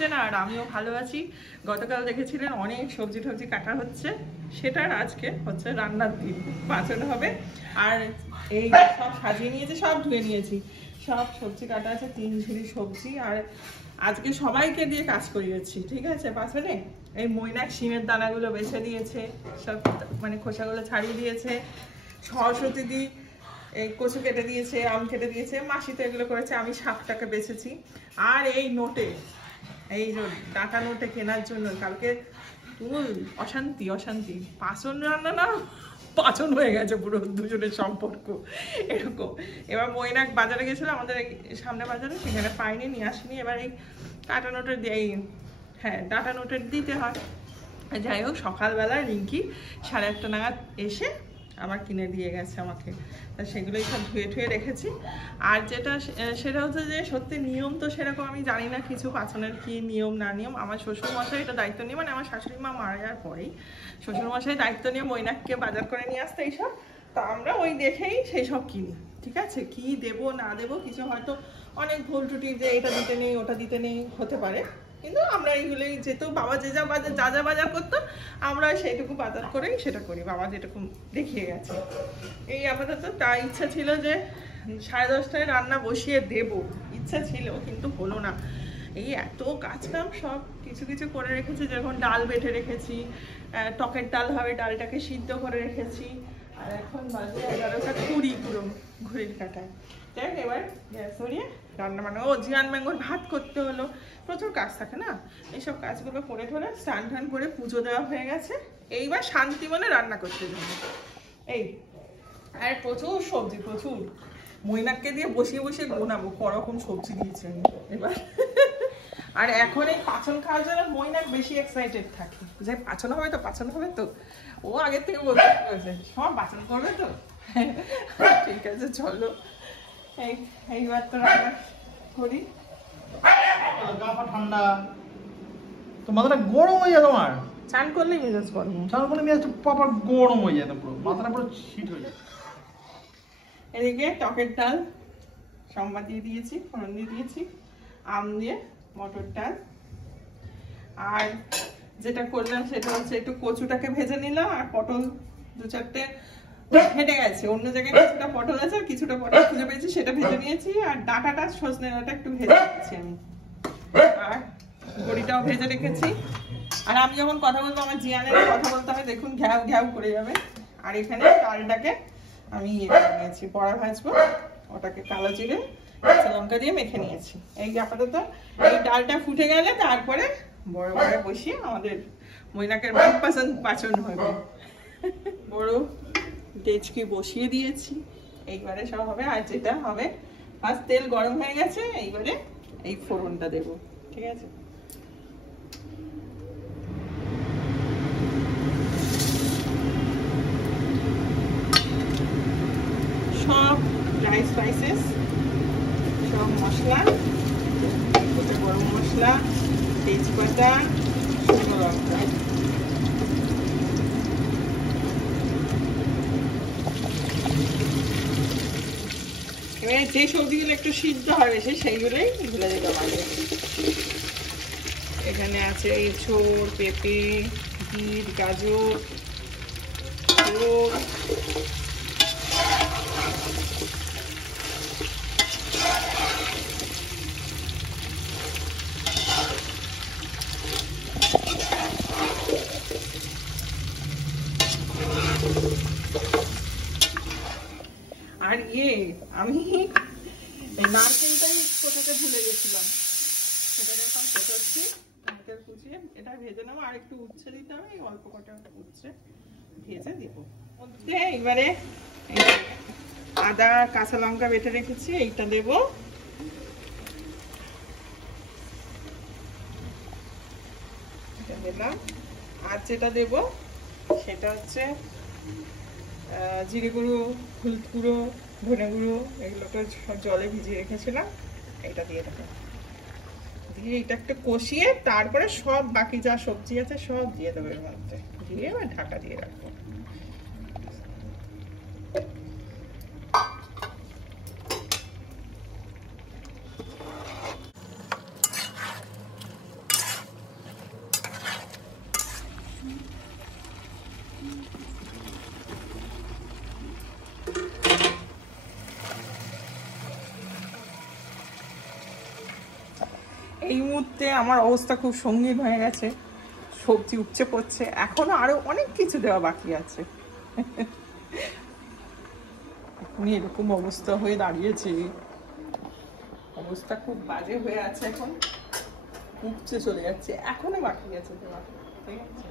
আছেন আর আমিও ভালো আছি। গতকাল দেখেছিলেন অনেক সবজি টবজি কাটা হচ্ছে, সেটার আজকে হচ্ছে রান্নার দিন, পাচন হবে। আর এই সব সাজিয়ে নিয়েছি, সব ধুয়ে নিয়েছি, সব সবজি কাটা আছে, 3 ঝুড়ি সবজি। আর আজকে সবাইকে দিয়ে কাজ করিয়েছি, ঠিক আছে। পাচনে এই মৈনাক শিমের দানাগুলো বেছে দিয়েছে, সব মানে খোসাগুলো ছাড়িয়ে দিয়েছে। সরস্বতী দি এই কচু কেটে দিয়েছে, আম কেটে দিয়েছে, মাসি তো এগুলো করেছে, আমি শাকটাকে বেছেছি। আর এই নোটে, এই যে টাকা নোটে কেনার জন্য কালকে অশান্তি অশান্তি, পাচন রান্না না পাচন হয়ে গেছে পুরো দুজনের সম্পর্ক এরকম। এবার মৈনাক বাজারে গেছিল আমাদের সামনে বাজারে, সেখানে পাইনি, নিয়ে আসিনি। এবার এই কাটা নোটের এই ডাটা নোটের দিতে হয়। যাই হোক, সকালবেলা রিঙ্কি 1:30 নাগাদ এসে আবার কিনে দিয়ে গেছে আমাকে, তা সেগুলোই সব ধুয়ে ঠুয়ে রেখেছি। আর সেটা হচ্ছে যে সত্যি নিয়ম তো সেরকম আমি জানি না কিছু, পাচনের কি নিয়ম না নিয়ম। আমার শ্বশুরমশাই এটা দায়িত্ব নিয়ে, মানে আমার শাশুড়ি মা মারা যাওয়ার পরেই শ্বশুরমশাই দায়িত্ব নিয়ে মৈনাককে বাজার করে নিয়ে আসতে এইসব। তা আমরা ওই দেখেই সেই সব কিনি, ঠিক আছে। কি দেবো না দেবো কিছু হয়তো অনেক ভুল ত্রুটি, যে এটা দিতে নেই ওটা দিতে নেই হতে পারে, কিন্তু আমরা এইগুলোই, যেহেতু বাবা যা বাজার করতো আমরা সেইটুকু বাজার করেই সেটা করি, বাবা যেটুকু দেখিয়ে গেছে। এই আপাতত তাই ইচ্ছা ছিল যে 10:30টায় রান্না বসিয়ে দেব, ইচ্ছা ছিল, কিন্তু হলো না। এই এত কাজ কাম সব কিছু কিছু করে রেখেছি, যেরকম ডাল বেটে রেখেছি, টকের ডাল হবে, ডালটাকে সিদ্ধ করে রেখেছি। আর এখন বাজে 11:20 পুরো ঘড়ির কাঁটায়। দেখ এবার গ্যাস ধরিয়ে রান্না বান্না, জিয়ান ম্যাঙ্গোর ভাত করতে হলো, প্রচুর কাজ থাকে না। এইসব কাজগুলো করে ঠোরে স্নান টান করে পুজো দেওয়া হয়ে গেছে। এইবার শান্তি মনে রান্না করতে যাবো। এই আর প্রচুর সবজি, প্রচুর। মৈনাককে দিয়ে বসিয়ে বসিয়ে গোনাবো করকম সবজি দিয়েছি আমি এবার। আর এখন এই পাচন খাওয়ার জন্য মৈনাক বেশি এক্সাইটেড থাকে, যে পাচন হবে তো, পাচন হবে তো। ও আগের থেকে বলছে সব পাচন করবে তো। ঠিক আছে চলো, এইবার তো রান্না করি। ঠান্ডা তো, মাথাটা গরম হয়ে যায় তোমার। চান করলে মেজাজ গরম, চান করলে মেজাজ প্রপার গরম হয়ে যায়, পুরো মাথাটা পুরো শীত হয়ে যায়। এদিকে টকের ডাল সম্বাদ দিয়ে দিয়েছি, ফোড়ন দিয়ে দিয়েছি, আম দিয়ে মটর ডাল। আর যেটা করলাম সেটা হচ্ছে একটু কচুটাকে ভেজে নিলাম, আর পটল 2-4টে হেঁটে গেছে, অন্য জায়গায় কিছুটা পটল আছে, আর কিছুটা পটল খুঁজে পেয়েছি, সেটা ভেজে নিয়েছি। আর ডাঁটাটা, সজনে ডাঁটা একটু ভেজে নিয়েছি আমি, আর বড়িটাও ভেজে রেখেছি। আর আমি যখন কথা বলবো, আমার জিয়ানের কথা বলতে হবে, দেখুন ঘ্যাও ঘ্যাও করে যাবে। আর এখানে ডালটাকে আমি নিয়েছি, বড়া ভাজবো, ওটাকে কালো জিরে কাঁচা লঙ্কা দিয়ে মেখে নিয়েছি। এই আপাতত এই ডালটা ফুটে গেলে তারপরে বড় বড় বসিয়ে আমাদের মৈনাকের পাচন হবে। বড় ডেচকি বসিয়ে দিয়েছি, এইবারে সব হবে। আর যেটা হবে, আজ তেল গরম হয়ে গেছে, এইবারে এই ফোড়নটা দেব, ঠিক আছে। সব ড্রাই স্পাইসেস, সব মশলা, গরম মশলা, তেজপাতা, শুকনো লঙ্কা। এবারে যে সবজিগুলো একটু সিদ্ধ হয় বেশি, সেইগুলোই ঢেলে দিতে পারবে। এখানে আছে এঁচোড়, পেঁপে, বিট, গাজর, আর আমি নারকেলটাই কোথাতে ভুলে গেছিলাম, সেটাকে এখন কোথাচ্ছি, নারকেল কুচিয়ে এটা ভেজে নেবো। আর একটু উচ্ছে দিতে হবে, অল্প কটা উচ্ছে ভেজে দিব মধ্যে। এবারে আদা কাঁচা লঙ্কা বেটে রেখেছি, এইটা দেব। দিলাম। আর যেটা দেব সেটা হচ্ছে জিরে গুঁড়ো, হলুদ গুঁড়ো, ধনে গুঁড়ো, এগুলোকে সব জলে ভিজিয়ে রেখেছিলাম, এটা দিয়ে দেবো। দিয়ে এটা একটু কষিয়ে তারপরে সব বাকি যা সবজি আছে সব দিয়ে দেবো এর মধ্যে, দিয়ে এবার ঢাকা দিয়ে রাখবো। এই মুহূর্তে আমার অবস্থা খুব সঙ্গীন হয়ে গেছে, সবজি উপচে পড়ছে, এখনো আরো অনেক কিছু দেওয়া বাকি আছে। এখন এরকম অবস্থা হয়ে দাঁড়িয়েছে, অবস্থা খুব বাজে হয়ে আছে, এখন উপচে চলে যাচ্ছে, এখনো বাকি আছে দেওয়া। ঠিক আছে,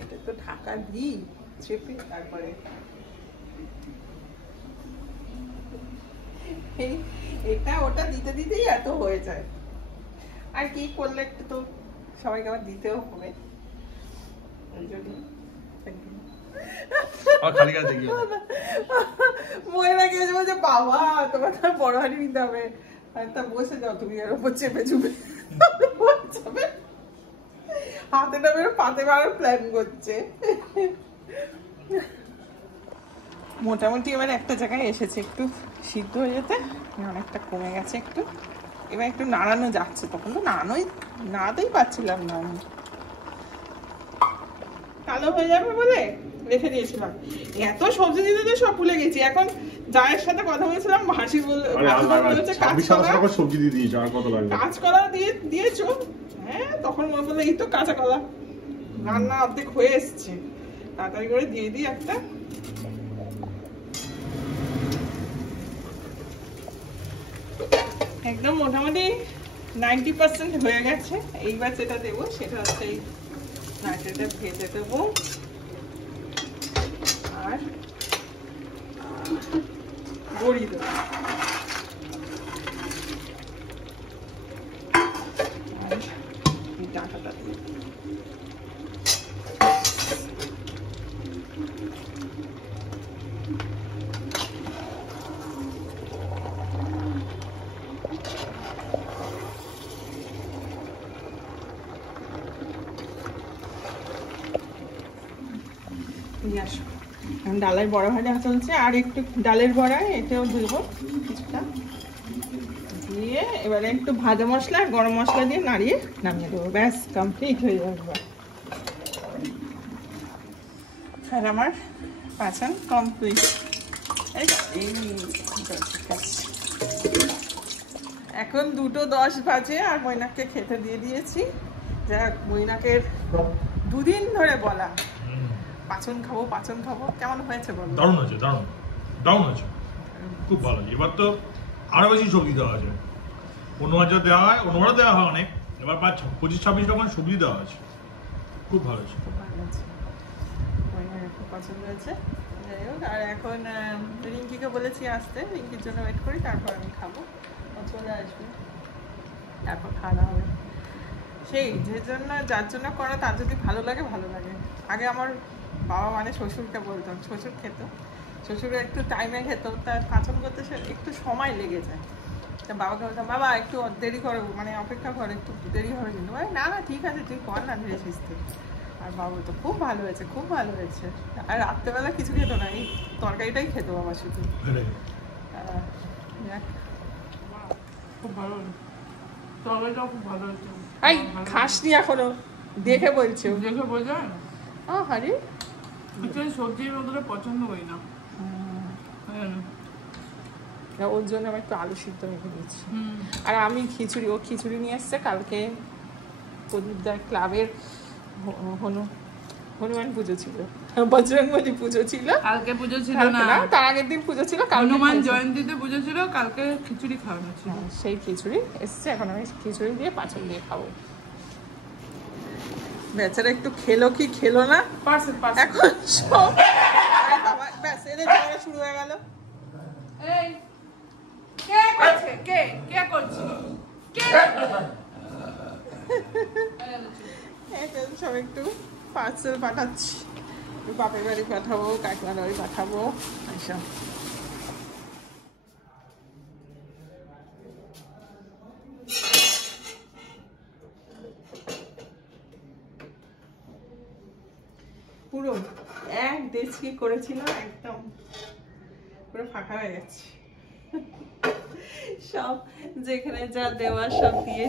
এটা তো ঢাকা দিই চেপে, তারপরে এটা ওটা দিতে দিতেই এত হয়ে যায়। আর কি করলে একটু তো সবাইকে আবার দিতেও হবে, ওই জন্য মহিলা কে বলছে বাবা তোমার তার বড় হাড়ি নিতে হবে, আর তা বসে যাও তুমি, এর উপর চেপে চুপে হাতে না বেরো পাতে মারার প্ল্যান করছে। মোটামুটি এবার একটা জায়গায় এসেছে, একটু সিদ্ধ হয়ে যেতে অনেকটা কমে গেছে একটু, এবার একটু নাড়ানো যাচ্ছে, তখন তো নাড়াতেই পারছিলাম না আমি, কালো হয়ে যাবে বলে রেখে দিয়েছিলাম। এত সবজি দিতে তো সব ভুলে গেছি। এখন জায়ের সাথে কথা বলেছিলাম, হাসি বলছে কাঁচকলা দিয়েছো, হ্যাঁ তখন মনে পড়লো এই তো কাঁচা কলা, রান্না অর্ধেক হয়ে এসছে, তাড়াতাড়ি করে দিয়ে দিই একটা। একদম মোটামুটি 90% হয়ে গেছে। এইবার যেটা দেবো সেটা হচ্ছে এই নারকেলটা ভেজে দেবো, আর বড়ি দেবো, আর এই ডাঁটাটা দেবো। ডালের বড়া ভাজা চলছে, আর একটু ডালের বড়া এটাও দেবো কিছুটা দিয়ে, এবারে একটু ভাজা মশলা আর গরম মশলা দিয়ে নাড়িয়ে নামিয়ে দেবো, ব্যাস কমপ্লিট হয়ে যাবে। আর আমার পাঁচান কমপ্লিট। এখন 2:10 বাজে, আর মৈনাককে খেতে দিয়ে দিয়েছি। যাক, মৈনাকের 2 দিন ধরে বলা পাচন খাবো, কেমন হয়েছে বলো? দারুণ হয়েছে, দারুণ হয়েছে, খুব ভালো। এবার তো আরো বেশি সবজি দেওয়া আছে, অন্যবার যা দেওয়া হয়, অন্যবারও দেওয়া হয় অনেক, এবার 25-26 রকম সবজি দেওয়া আছে, খুব ভালো হয়েছে। খুব পছন্দ হয়েছে। যাই হোক, আর এখন রিঙ্কিকে বলেছি আসতে, রিঙ্কির জন্য ওয়েট করি, তারপর আমি খাবো, চলে আসবে, তারপর খাওয়া হবে। সেই যার জন্য করা, তার যদি ভালো লাগে ভালো লাগে। আগে আমার বাবা মানে শ্বশুরকে বলতাম, শ্বশুর খেত, শ্বশুর একটু টাইমে খেত, তার পাচন করতে একটু সময় লেগে যায়, তা বাবাকে বলতাম বাবা একটু দেরি করো, মানে অপেক্ষা করো, একটু দেরি হবে কিন্তু, না না ঠিক আছে তুই কর না, ধীরে সুস্থে। আর বাবা বলতো খুব ভালো হয়েছে, খুব ভালো হয়েছে। আর রাত্রেবেলা কিছু খেত না, এই তরকারিটাই খেত বাবা শুধু। খুব ভালো, তরকারিটাও খুব ভালো হয়েছে। এই খাসনি এখনো, দেখে বলছে, দেখে বোঝা হারি সবজির মধ্যে পছন্দ করি না, ওর জন্য আমি একটু আলু সিদ্ধ রেখে দিয়েছি। আর আমি খিচুড়ি, ও খিচুড়ি নিয়ে এসছে, কালকে প্রদীপদার ক্লাবের হনুমান পুজো ছিল, বজরংবলী পুজো ছিল, কালকে পুজো ছিল না, তার আগের দিন পুজো ছিল, হনুমান জয়ন্তীতে পুজো ছিল, কালকে খিচুড়ি খাওয়ানো ছিল। সেই খিচুড়ি এসছে, এখন আমি খিচুড়ি দিয়ে পাঁচন দিয়ে খাবো। বেচারা একটু খেলো কি খেলো না, এখন সব ব্যাস এদের ঝগড়া শুরু হয়ে গেল। এই কে করছে, কে করছে, সব একটু পার্সেল পাঠাচ্ছি, বাপের বাড়ি পাঠাবো, কাকিমার বাড়ি পাঠাবো, এইসব। পুরো এক দেশকে করেছিল, একদম পুরো ফাঁকা হয়ে গেছে, সব যেখানে যা দেওয়া সব দিয়ে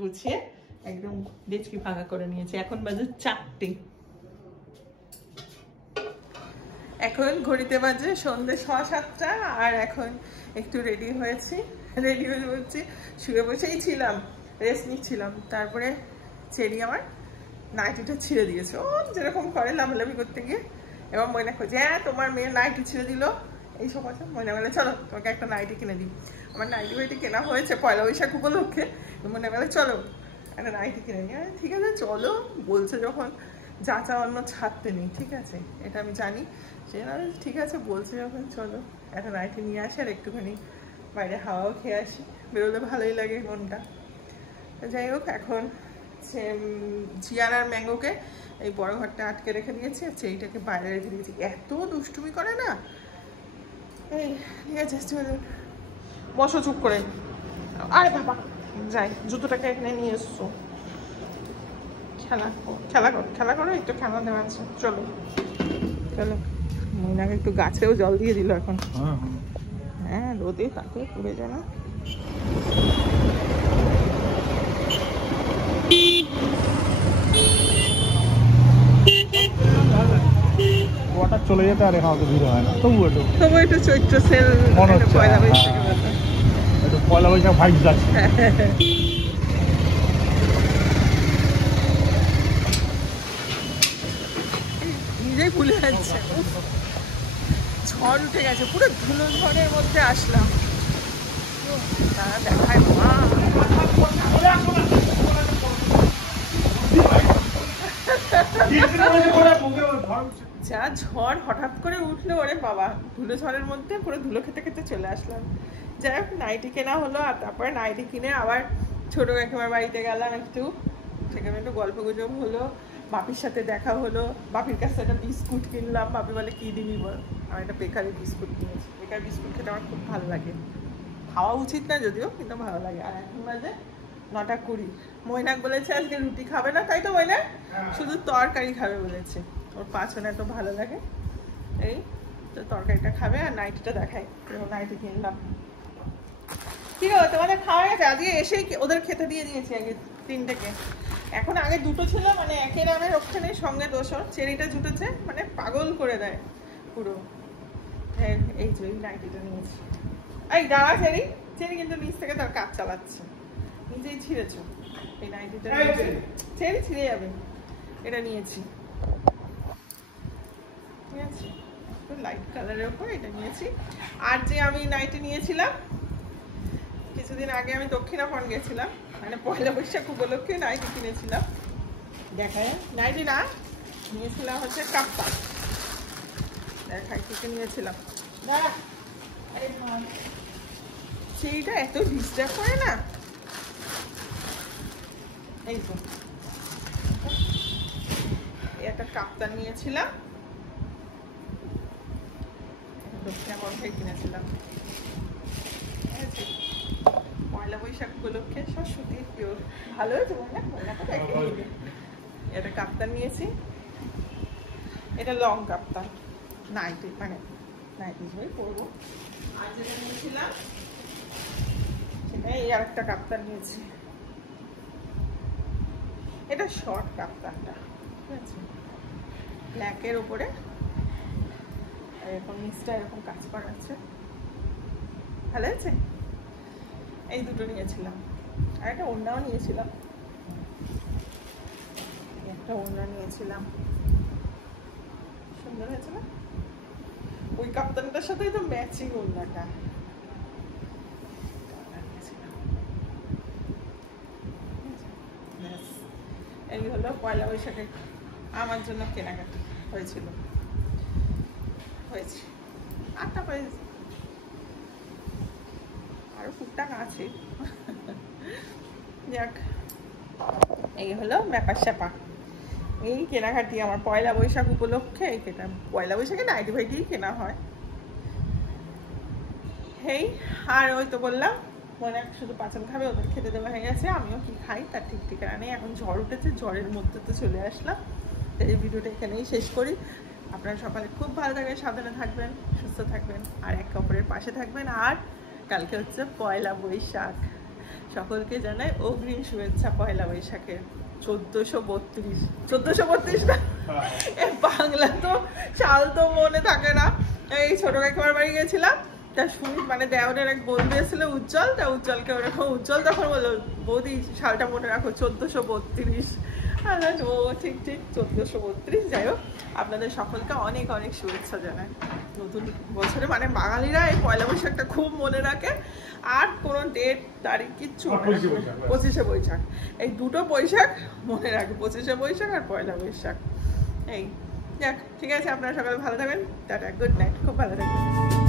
গুছিয়ে একদম ডেচকি ফাঁকা করে নিয়েছি। এখন বাজে 4টে, এখন ঘড়িতে বাজে সন্ধ্যে 7:15, আর এখন একটু রেডি হয়েছি, রেডি হয়ে বলছি, শুয়ে বসেই ছিলাম, রেস্ট নিচ্ছিলাম, তারপরে চেরি আমার নাইটিটা ছিঁড়ে দিয়েছে, ও যেরকম করে লাভালাভি করতে গিয়ে। এবার ময়না খোঁজে, হ্যাঁ তোমার মেয়ের নাইটি ছিঁড়ে দিল এইসব আছে। ময়না বলে চলো তোমাকে একটা নাইটি কিনে দিই। আমার নাইটি ফাইটি কেনা হয়েছে পয়লা বৈশাখ উপলক্ষে। মনে বলে চলো একটা নাইটি কিনে নিই। ঠিক আছে চলো, বলছে যখন যা চা অন্য ছাড়তে নেই, ঠিক আছে এটা আমি জানি। সে ঠিক আছে বলছে যখন চলো একটা নাইটি নিয়ে আসি আর একটুখানি বাইরে হাওয়াও খেয়ে আসি, বেরোলে ভালোই লাগে মনটা। যাই হোক, এখন সে জিয়ান আর ম্যাঙ্গোকে এই বড় ঘরটা আটকে রেখে দিয়েছি, আর সেইটাকে বাইরে রেখে দিয়েছি। এত দুষ্টুমি করে না। এই ঠিক আছে চলুন, বসো চুপ করে। আরে বাবা যাই, জুতোটাকে এখানে নিয়ে এসছো, খেলা করো, একটু খেলা দেওয়া আছে। চলো চলো, ময়নাকে একটু গাছেও জল দিয়ে দিল এখন। হ্যাঁ রোদে তাকে পুড়ে যায় না। ওয়াটার চলে যেতে আর এখানে ভিড় হয় না, তবু একটু চৈত্র সেল মনে হচ্ছে, পয়লা বৈশাখের মতো। একটু পয়লা বৈশাখ ভাইব যাচ্ছে। নিজেই ভুলে যাচ্ছে, ঝড় উঠে গেছে, পুরো ধুলো ঝড়ের মধ্যে আসলাম। তারা দেখায় মা, যা ঝড় হঠাৎ করে উঠলো, ওরে বাবা ধুলো ঝড়ের মধ্যে পুরো ধুলো খেতে খেতে চলে আসলাম। যাই হোক নাইটি কেনা হলো, আর তারপরে নাইটি কিনে আবার ছোট কাকিমার বাড়িতে গেলাম একটু, সেখানে একটু গল্প গুজব হলো, বাপির সাথে দেখা হলো। বাপির কাছে একটা বিস্কুট কিনলাম, বাপি বলে কি দিবি বল, আমি একটা বেকারি বিস্কুট কিনেছি। বেকারি বিস্কুট খেতে আমার খুব ভালো লাগে, খাওয়া উচিত না যদিও, কিন্তু ভালো লাগে। আর এখন বাজে 9:20। ময়নাক বলেছে আজকে রুটি খাবে না, তাই তো ময়না শুধু তরকারি খাবে বলেছে, ওর পাছনে এত ভালো লাগে। এই তো তরকারিটা খাবে, আর নাইটিটা দেখাই, নাইটি কিনলাম। ঠিক আছে তোমাদের খাওয়া গেছে? আজকে এসেই ওদের খেতে দিয়ে দিয়েছি আগে 3টেকে। এখন আগে 2টো ছিল, মানে একের আমের ওখানে সঙ্গে দোষর চেরিটা জুটেছে, মানে পাগল করে দেয় পুরো। হ্যাঁ এই যে নাইটিটা নিয়েছি। এই দাঁড়া চেরি, চেরি কিন্তু নিচ থেকে তার কাজ চালাচ্ছে, নিজেই ছিঁড়েছো এই নাইটিটা। চেরি ছিঁড়ে যাবে, এটা নিয়েছি, ঠিক আছে লাইট কালারের উপর এটা নিয়েছি। আর যে আমি নাইটি নিয়েছিলাম কিছুদিন আগে, আমি দক্ষিণাপন গেছিলাম, মানে পয়লা বৈশাখ উপলক্ষে নাইটি কিনেছিলাম। দেখায় নাইটি না, নিয়েছিলাম হচ্ছে কাপ্পা। দেখাই থেকে নিয়েছিলাম, দাঁড়া সেইটা এত ডিস্টার্ব করে না। এই তো একটা কাপ্তান নিয়েছিলাম, দক্ষিণাপন থেকে কিনেছিলাম। পয়লা বৈশাখ উপলক্ষে সব সুতির পিওর, ভালো হয়েছে এটা কাপ্তান নিয়েছি, এটা লং কাপ্তান, নাইটি মানে নাইটি হিসেবে পরবো। আর যেটা নিয়েছিলাম সেটা এই আর একটা কাপ্তান নিয়েছি, এটা শর্ট কাপ্তানটা, ঠিক আছে ব্ল্যাকের ওপরে এরকম নিচটা এরকম কাজ করা আছে, ভালো আছে। এই দুটো নিয়েছিলাম, আর একটা ওড়নাও নিয়েছিলাম, একটা ওড়না নিয়েছিলাম, সুন্দর হয়েছে না? ওই কাপ্তানটার সাথেই তো ম্যাচিং ওড়নাটা। এই হলো পয়লা বৈশাখে আমার জন্য কেনাকাটি হয়েছিল, হয়েছে। আর তারপরে আরো টুকটাক আছে। যাক এই হলো ব্যাপার স্যাপা, এই কেনাকাটি আমার পয়লা বৈশাখ উপলক্ষে। এই কেনা পয়লা বৈশাখে নাইটি ফাইটি কেনা হয়। হেই আর ওই তো বললাম মনে শুধু পাঁচন খাবে, ওদের খেতে দেওয়া হয়ে গেছে, আমিও কি খাই তার ঠিক ঠিকানা নেই। এখন ঝড় উঠেছে, ঝড়ের মধ্যে তো চলে আসলাম। এই ভিডিওটা এখানেই শেষ করি। আপনারা সকালে খুব ভালো থাকবেন, সাবধানে থাকবেন, সুস্থ থাকবেন, আর একে অপরের পাশে থাকবেন। আর কালকে হচ্ছে পয়লা বৈশাখ, সকলকে জানাই অগ্রিম শুভেচ্ছা পয়লা বৈশাখের। 1432 না, বাংলা তো সাল তো মনে থাকে না। এই ছোট কাকিমার বাড়ি গেছিলাম, তা সুমিত মানে দেওরের এক বন্ধু এসেছিল উজ্জ্বল, তা উজ্জ্বলকে ওরকম উজ্জ্বল তখন বললো বৌদি সালটা মনে রাখো 1432। ও ঠিক ঠিক 1432। যাই হোক, আপনাদের সকলকে অনেক অনেক শুভেচ্ছা জানাই নতুন বছরে। মানে বাঙালিরা এই পয়লা বৈশাখটা খুব মনে রাখে, আর কোনো ডেট তারিখ কিচ্ছু মনে রাখে না। 25শে বৈশাখ, এই দুটো বৈশাখ মনে রাখে, 25শে বৈশাখ আর পয়লা বৈশাখ। এই যাক, ঠিক আছে, আপনারা সকালে ভালো থাকবেন, টাটা, গুড নাইট, খুব ভালো থাকবেন।